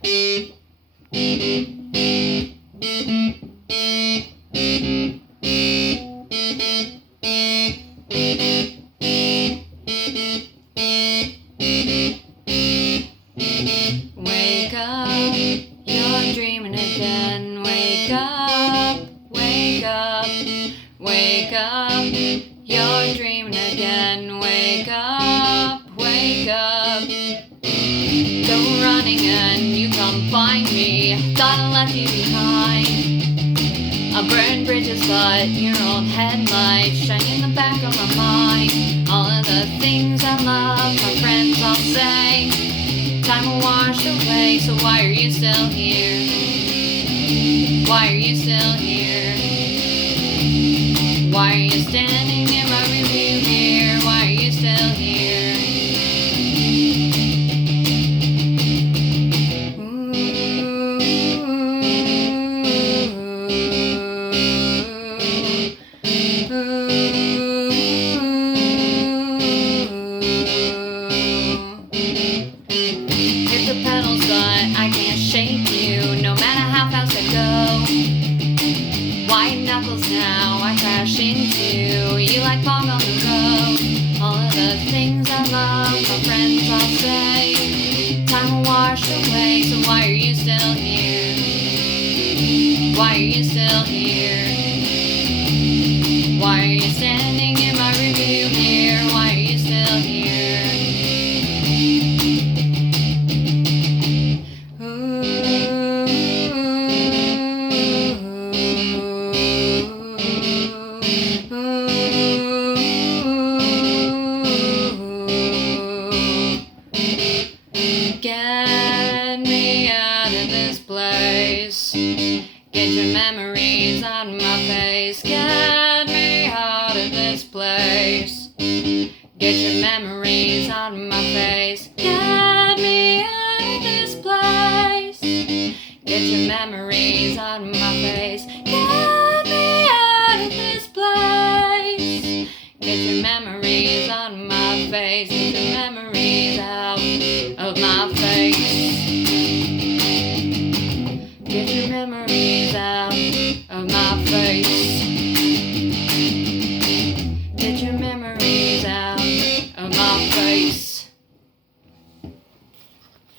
Wake up, you're dreaming again. Wake up, wake up, wake up, you're dreaming again. Wake up, wake up. Go running and you come find me. Thought I left you behind. I burned bridges, but your old headlights shine in the back of my mind. All of the things I love, my friends all say. Time will wash away, so why are you still here? Why are you still here? Why are you standing in my rearview mirror? Why are you still here? Hit the pedals, but I can't shake you, no matter how fast I go. White knuckles now, I crash into you like fog on the road. All of the things I love, my friends all say. Time will wash away, so why are you still here? Why are you still here? Why are you standing in my rearview mirror? Why are you still here? Get me out of this place. Get your memories out of my face. Get me out of this place. Get your memories out of my face. Get me out of this place. Get your memories out of my face. Get me out of this place. Get your memories out of my face. Get your memories out of my face. Get your memories out of my face.